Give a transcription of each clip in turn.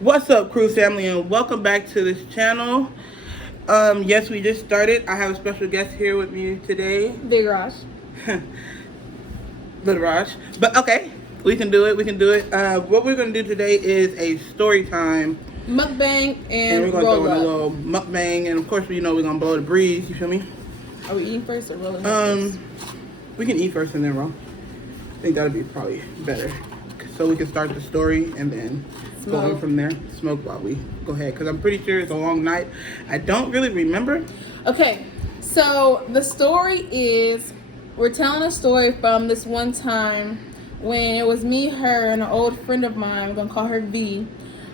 What's up, crew family, and welcome back to this channel. Yes, we just started. I have a special guest here with me today, Big Raujj. Little Raujj. But okay, we can do it. We can do it. What we're gonna do today is a story time, Mukbang and and we're gonna roll throw in a up. little mukbang, and of course, we're gonna blow the breeze. You feel me? Are we eating first or rolling first? We can eat first and then roll. I think that'd be probably better, so we can start the story and then go in from there. Smoke while we go ahead, because I'm pretty sure it's a long night. I don't really remember. Okay, so the story is we're telling a story from this one time when it was me, her, and an old friend of mine. We're gonna call her V.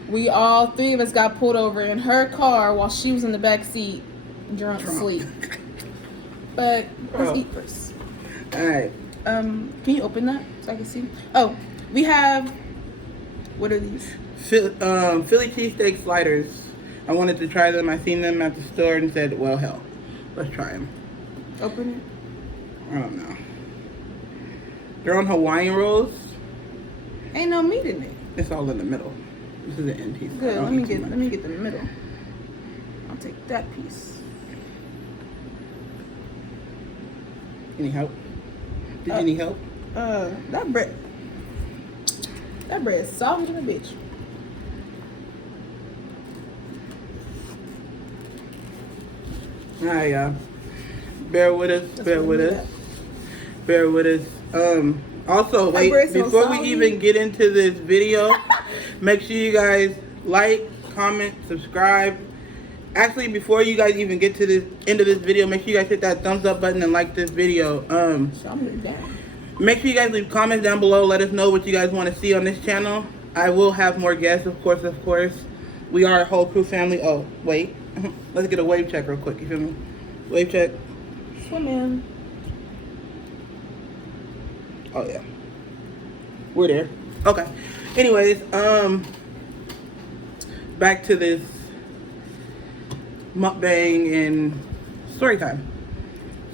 We all three of us got pulled over in her car while she was in the back seat, drunk. Sleep. But let's eat first. All right. Can you open that so I can see? Oh, we have. What are these? Philly cheesesteak sliders. I wanted to try them. I seen them at the store and said, well, hell, let's try them. Open I don't know. They're on Hawaiian rolls. it. Ain't no meat in it. It's all in the middle. This is the end piece. Good. Let me get the middle. I'll take that piece. Any help? Did you need help? That bread is soft than a bitch. All right, y'all. Bear with us. Bear with us. Bear with us. Also, wait, before we even get into this video, make sure you guys like, comment, subscribe. Actually, before you guys even get to the end of this video, make sure you guys hit that thumbs up button and like this video. Make sure you guys leave comments down below. Let us know what you guys want to see on this channel. I will have more guests, of course, of course. We are a whole crew family. Oh, wait. Let's get a wave check real quick. You feel me? Wave check. Swimming. Oh, yeah. We're there. Okay. Anyways, back to this mukbang and story time.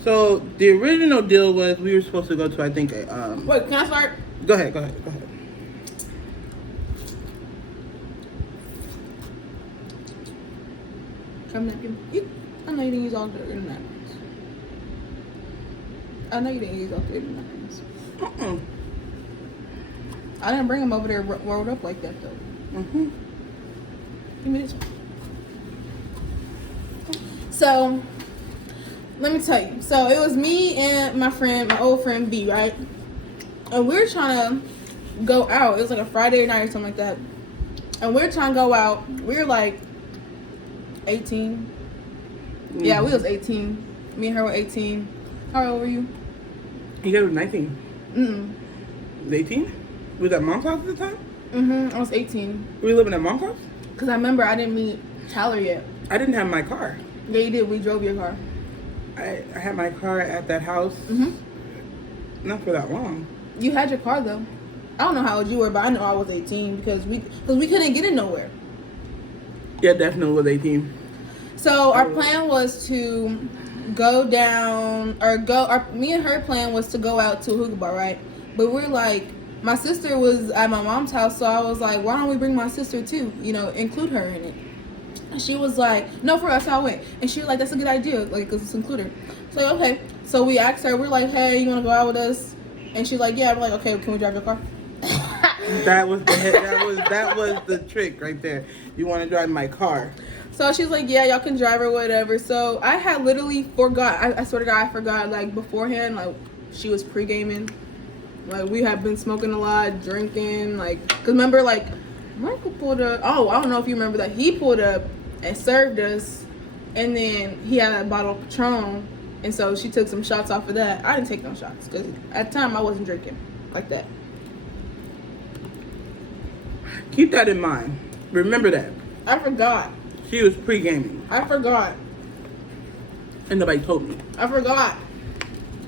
So the original deal was we were supposed to go to, I think, Wait, can I start? Go ahead. Come napkin. I know you didn't use all the napkins. I know you didn't use all the napkins. I didn't bring them over there rolled up like that though. Give me this one. So, let me tell you. So, it was me and my old friend B, right? And we were trying to go out. It was like a Friday night or something like that. And we were trying to go out. We were like 18. Yeah, we was 18. Me and her were 18. How old were you? You guys were 19. 18? We was at mom's house at the time? I was 18. Were you living at mom's house? Because I remember I didn't meet Tyler yet. I didn't have my car. Yeah, you did. We drove your car. I had my car at that house. Not for that long. You had your car though. I don't know how old you were, but I know I was 18 because we couldn't get it nowhere. Yeah, definitely was 18. So our plan was to go down me and her plan was to go out to a hookah bar, right? But we're like, my sister was at my mom's house, so I was like, why don't we bring my sister too? You know, include her in it. And she was like, no, for us, I went. And she was like, that's a good idea, like, because it's included. So okay. So we asked her, we're like, hey, you want to go out with us? And she's like, yeah. We're like, okay, can we drive your car? That was the trick right there. You want to drive my car. So she's like, yeah, y'all can drive or whatever. So I had literally forgot. I swear to God, I forgot, like, beforehand, like, she was pre-gaming. Like, we had been smoking a lot, drinking, like, because remember, like, Michael pulled up. Oh, I don't know if you remember that. He pulled up and served us, and then he had a bottle of Patron, and so she took some shots off of that. I didn't take no shots, because at the time, I wasn't drinking like that. Keep that in mind. Remember that. I forgot. She was pre-gaming. I forgot. And nobody told me. I forgot.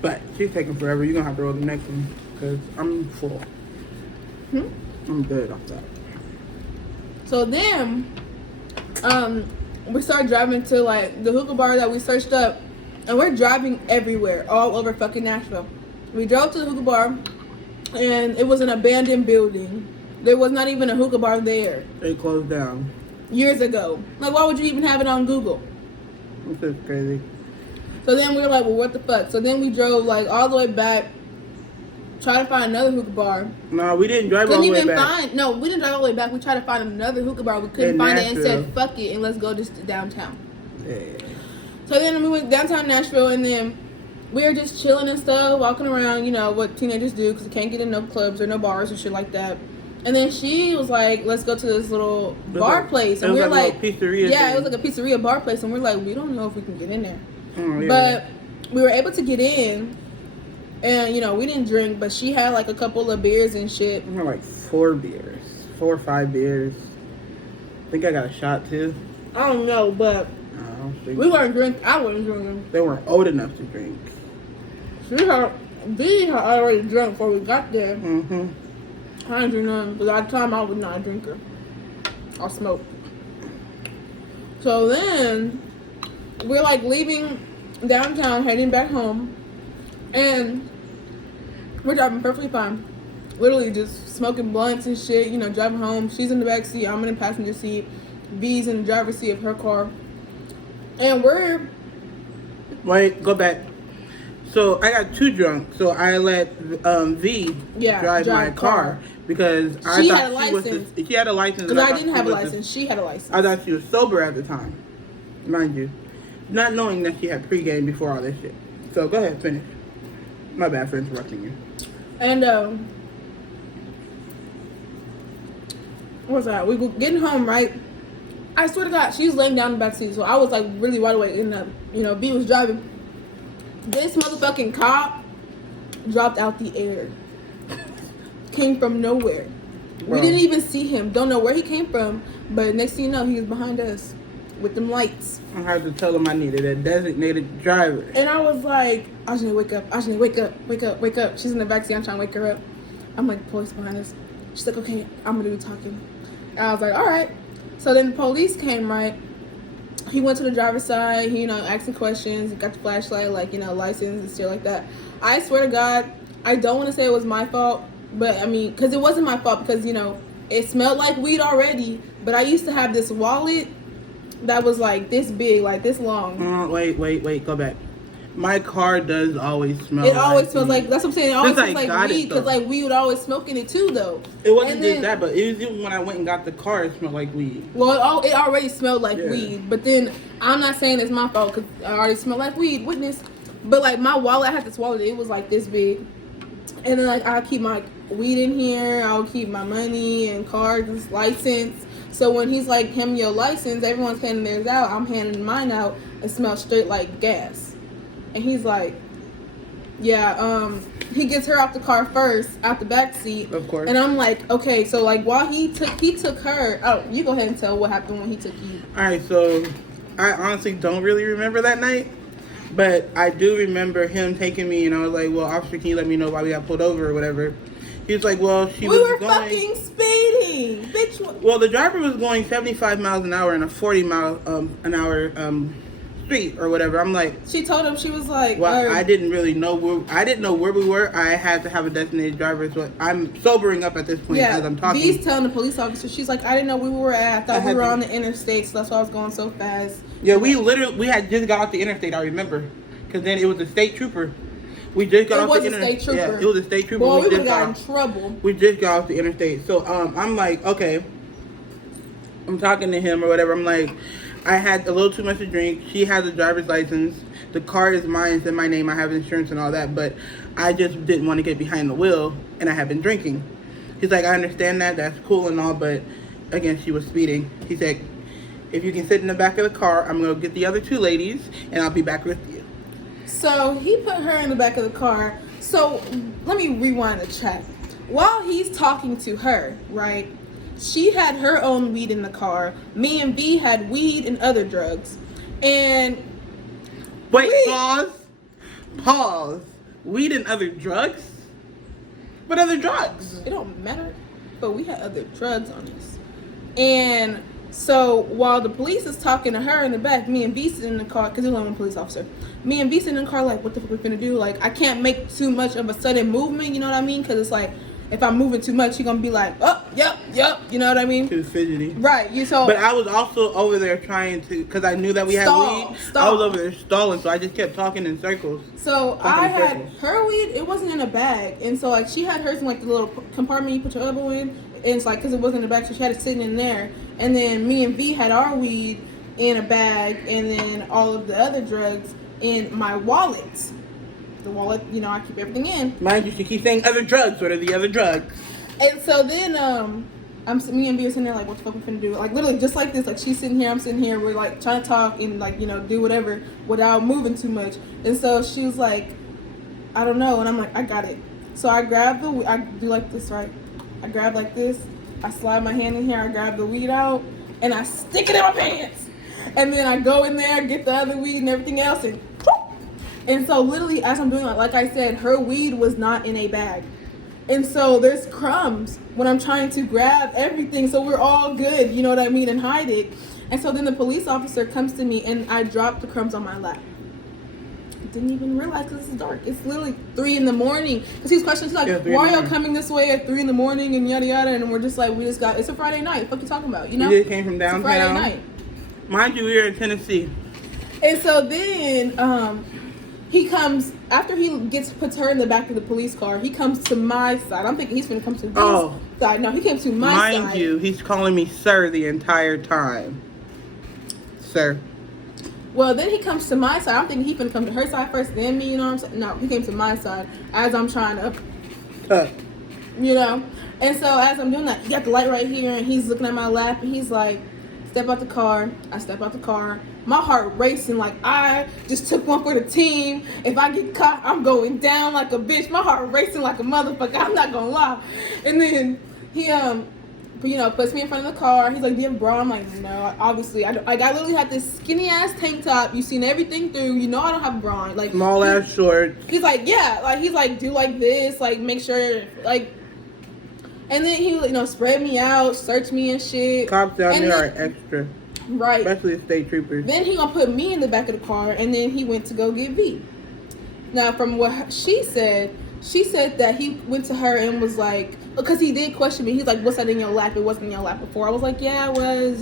But she's taking forever. You're going to have to roll the next one. Because I'm full. I'm good off that. So then, we started driving to, like, the hookah bar that we searched up. And we're driving everywhere. All over fucking Nashville. We drove to the hookah bar. And it was an abandoned building. There was not even a hookah bar there. They closed down. Years ago. Like, why would you even have it on Google? This is crazy. So then we were like, well, what the fuck? So then we drove, like, all the way back, try to find another hookah bar. No, we didn't drive all the way back. No, we didn't drive all the way back. We tried to find another hookah bar. We couldn't find it and said, fuck it, and let's go just to downtown. Yeah. So then we went downtown Nashville, and then we were just chilling and stuff, walking around, you know, what teenagers do, because they can't get in no clubs or no bars or shit like that. And then she was like, let's go to this little bar place. And we were like, pizzeria yeah, it was like a pizzeria bar place. And we're like, we don't know if we can get in there. Oh, yeah. But we were able to get in. And, you know, we didn't drink, but she had like a couple of beers and shit. I had like 4 or 5 beers. I think I got a shot too. I don't know, but we weren't drinking. I wasn't drinking. They weren't old enough to drink. B had already drunk before we got there. Mm-hmm. I didn't drink none, but at the time I was not a drinker. I smoked. So then we're like leaving downtown, heading back home, and we're driving perfectly fine. Literally just smoking blunts and shit, you know, driving home. She's in the back seat, I'm in the passenger seat. V's in the driver's seat of her car. And we're... Wait, go back. So I got too drunk, so I let V drive my car because I thought she had a license. Because I didn't have a license. She had a license. I thought she was sober at the time, mind you, not knowing that she had pregame before all this shit. So go ahead, finish. My bad for interrupting you. And what was that? We were getting home, right? I swear to God, she was laying down in the back seat, so I was like really wide awake. And you know, B was driving. This motherfucking cop dropped out the air. Came from nowhere. Bro. We didn't even see him. Don't know where he came from. But next thing you know, he was behind us with them lights. I had to tell him I needed a designated driver. And I was like, Ajane, wake up. Ajane, wake up. Wake up. Wake up. She's in the backseat. I'm trying to wake her up. I'm like, police behind us. She's like, okay, I'm going to be talking. And I was like, all right. So then the police came, right? He went to the driver's side, he, you know, asking questions, he got the flashlight, like, you know, license and shit like that. I swear to God, I don't want to say it was my fault, but, I mean, because it wasn't my fault because, you know, it smelled like weed already, but I used to have this wallet that was, like, this big, like, this long. Wait, go back. My car does always smell. It always smells like, that's what I'm saying, it always smells like weed, because, like, we would always smoke in it, too, though. It wasn't just that, but it was even when I went and got the car, it smelled like weed. Well, it already smelled like weed, but then, I'm not saying it's my fault, because I already smelled like weed, witness. But, like, my wallet, I had this wallet, it was, like, this big. And then, like, I'll keep my weed in here, I'll keep my money and cards, license. So when he's like, hand me your license, everyone's handing theirs out, I'm handing mine out, it smells straight like gas. And he's like, yeah, he gets her off the car first, out the back seat. Of course. And I'm like, okay, so like while he took her, oh, you go ahead and tell what happened when he took you. Alright, so I honestly don't really remember that night. But I do remember him taking me and I was like, well, officer, can you let me know why we got pulled over or whatever? He was like, well, we were fucking speeding, bitch. Well, the driver was going 75 miles an hour in a 40 mile an hour street or whatever. I'm like, she told him, she was like, well, I didn't really know where we were. I had to have a designated driver, so I'm sobering up at this point as I'm talking. B's telling the police officer, she's like, I didn't know where we were at. I thought we were on the interstate, so that's why I was going so fast. Yeah, we had just got off the interstate, I remember, because then it was a state trooper. We just got off the interstate. Yeah, it was a state trooper. Well, we would have got in trouble. We just got off the interstate, so I'm like, okay, I'm talking to him or whatever. I'm like, I had a little too much to drink. She has a driver's license. The car is mine. It's in my name. I have insurance and all that. But I just didn't want to get behind the wheel, and I have been drinking. He's like, I understand that. That's cool and all, but again, she was speeding. He said, if you can sit in the back of the car, I'm going to get the other 2 ladies, and I'll be back with you. So he put her in the back of the car. So let me rewind the track. While he's talking to her, right? She had her own weed in the car. Me and B had weed and other drugs. And wait, pause. Weed and other drugs? What other drugs? It don't matter. But we had other drugs on us. And so while the police is talking to her in the back, me and B sitting in the car, because there's only one police officer. Me and B sitting in the car like, what the fuck we finna do? Like, I can't make too much of a sudden movement, you know what I mean? Because it's like, if I'm moving too much, he gonna be like, oh, yep. You know what I mean? Too fidgety. Right. But I was also over there trying to, because I knew that we had weed. I was over there stalling, so I just kept talking in circles. So I had her weed. It wasn't in a bag, and so like she had hers in like the little compartment you put your elbow in, and it's like because it wasn't in a bag, so she had it sitting in there. And then me and V had our weed in a bag, and then all of the other drugs in my wallet. The wallet, you know, I keep everything in. Mind you, she keeps saying other drugs. What are the other drugs? And so then, me and B are sitting there like, what the fuck we finna do? Like literally just like this. Like she's sitting here, I'm sitting here. We're like trying to talk and like, you know, do whatever without moving too much. And so she was like, I don't know. And I'm like, I got it. So I grab I do like this, right? I grab like this. I slide my hand in here. I grab the weed out and I stick it in my pants. And then I go in there, get the other weed and everything else, and so literally as I'm doing it, like I said, her weed was not in a bag. And so there's crumbs when I'm trying to grab everything, so we're all good, you know what I mean, and hide it. And so then the police officer comes to me and I drop the crumbs on my lap. Didn't even realize because it's dark. It's literally 3 in the morning. Because he's questioning, he's like, why are y'all coming this way at 3 in the morning and yada yada? And we're just like, it's a Friday night. What you talking about? You know? We just came from downtown. It's a Friday night. Mind you, we were in Tennessee. And so then he comes, after he puts her in the back of the police car, he comes to my side. I'm thinking he's going to come to his side. No, he came to my side. Mind you, he's calling me sir the entire time. Sir. Well, then he comes to my side. I'm thinking he's going to come to her side first, then me, you know what I'm saying? No, he came to my side as I'm trying to, you know? And so as I'm doing that, he got the light right here, and he's looking at my lap, and he's like, step out the car. I step out the car. My heart racing like I just took one for the team. If I get caught, I'm going down like a bitch. My heart racing like a motherfucker. I'm not gonna lie. And then he puts me in front of the car. He's like, do you have a bra? I'm like, no, obviously. I literally had this skinny ass tank top. You've seen everything through. You know I don't have a bra on. Like small ass shorts. He's like, yeah. Like he's like, do like this. Like make sure like. And then he spread me out, search me and shit. Cops down there are extra. Right. Especially the state troopers. Then he gonna put me in the back of the car, and then he went to go get V. Now, from what she said that he went to her and was like, because he did question me. He's like, what's that in your lap? It wasn't in your lap before. I was like, yeah, it was,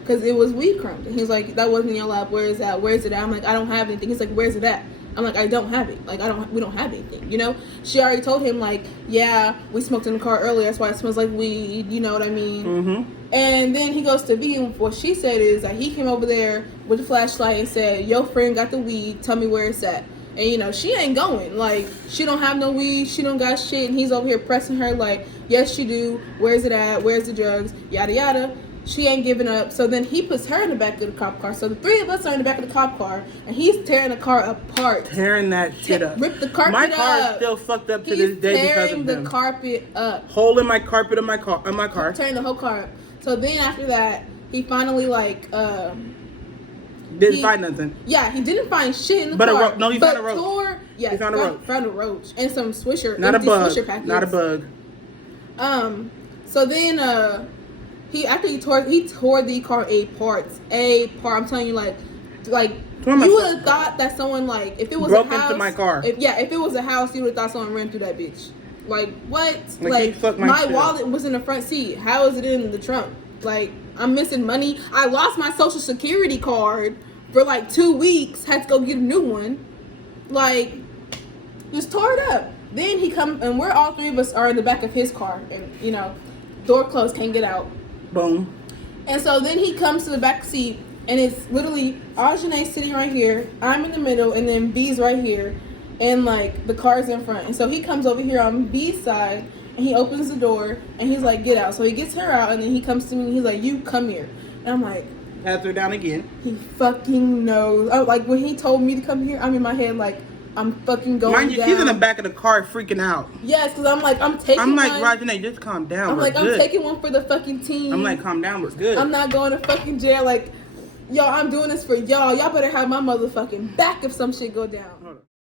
because it was weed crumbs. And he's like, that wasn't in your lap. Where is that? Where is it at? I'm like, I don't have anything. He's like, where's it at? I'm like, I don't have it. Like, we don't have anything, She already told him, like, yeah, we smoked in the car earlier. That's why it smells like weed. You know what I mean? Mm-hmm. And then he goes to V, and what she said is that he came over there with a flashlight and said, your friend got the weed. Tell me where it's at. And, she ain't going. Like, she don't have no weed. She don't got shit. And he's over here pressing her like, yes, you do. Where's it at? Where's the drugs? Yada, yada. She ain't giving up. So then he puts her in the back of the cop car. So the 3 of us are in the back of the cop car, and he's tearing the car apart. Tearing that shit up. Rip the carpet up. My up. car is still fucked up to this day because of him. Tearing the carpet up. Hole in my carpet on my car. Tearing the whole car up. So then after that, he finally didn't find nothing. Yeah, he didn't find shit in the car. He found a roach. He found a roach. Found a roach and some Swisher. Not a bug. Swisher packets. Not a bug. So then he tore the car apart. I'm telling you, like you would have thought that someone, like, if it was broke a house, into my car. If it was a house, you would have thought someone ran through that bitch. Like what? Like my wallet was in the front seat. How is it in the trunk? Like, I'm missing money. I lost my social security card for like 2 weeks. Had to go get a new one. Like, just tore it up. Then he come, and we're all 3 of us are in the back of his car, and door closed, can't get out. Boom. And so then he comes to the back seat, and it's literally Aujane sitting right here, I'm in the middle, and then B's right here, and like the car's in front. And so he comes over here on B's side, and he opens the door, and he's like, get out. So he gets her out, and then he comes to me, and he's like, you come here. And I'm like, pats her down again. He fucking knows. Like, when he told me to come here, I'm in my head like, I'm fucking going down. Mind you, she's in the back of the car freaking out. Yes, because I'm like, I'm like, Raujj, just calm down. I'm like, I'm taking one for the fucking team. I'm like, calm down, we're good. I'm not going to fucking jail. Like, y'all, I'm doing this for y'all. Y'all better have my motherfucking back if some shit go down.